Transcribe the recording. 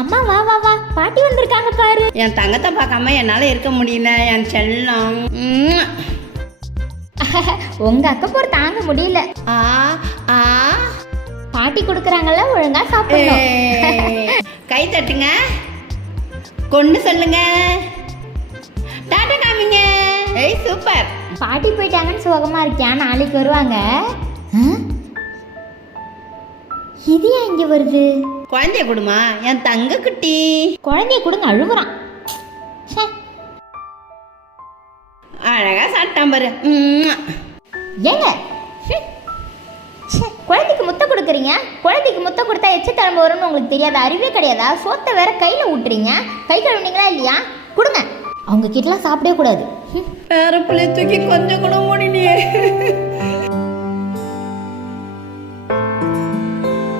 அம்மா வா வா வா, பாட்டி வந்திருக்காங்க பாரு. என் தங்கத்தை பார்க்காம என்னால இருக்க முடியல என் செல்லம். உங்க அக்கா போர் தாங்க முடியல. ஆ ஆ பாட்டி கொடுக்குறாங்கல்ல, ஒழுங்கா சாப்பிடணும். கை தட்டுங்க, கொண்டு சொல்லுங்க, டாடா காமிங்க. ஏய் சூப்பர். பாட்டி போயிட்டாங்கன்னு சோகமா இருக்கியா, நாளைக்கு வருவாங்க. இது ஏன் இங்க வருது? குழந்தைய கொடுமா என் தங்க குட்டி. குழந்தைய கொடுங்க, அழுகுறான். அழகா சாப்பிட்டான் பாரு. ஏங்க குழந்தைக்கு முத்த கொடுக்குறீங்க? குழந்தைக்கு முத்த கொடுத்தா எச்சு தழும்பு வரும்னு உங்களுக்கு தெரியாத? அறிவே கிடையாதா? சோத்தை வேற கையில ஊட்டுறீங்க. கை கழுவுனீங்களா இல்லையா? கொடுங்க. அவங்க கிட்டலாம் சாப்பிடவே கூடாது. வேற பிள்ளை தூக்கி கொஞ்சம் கூட முடியலையே.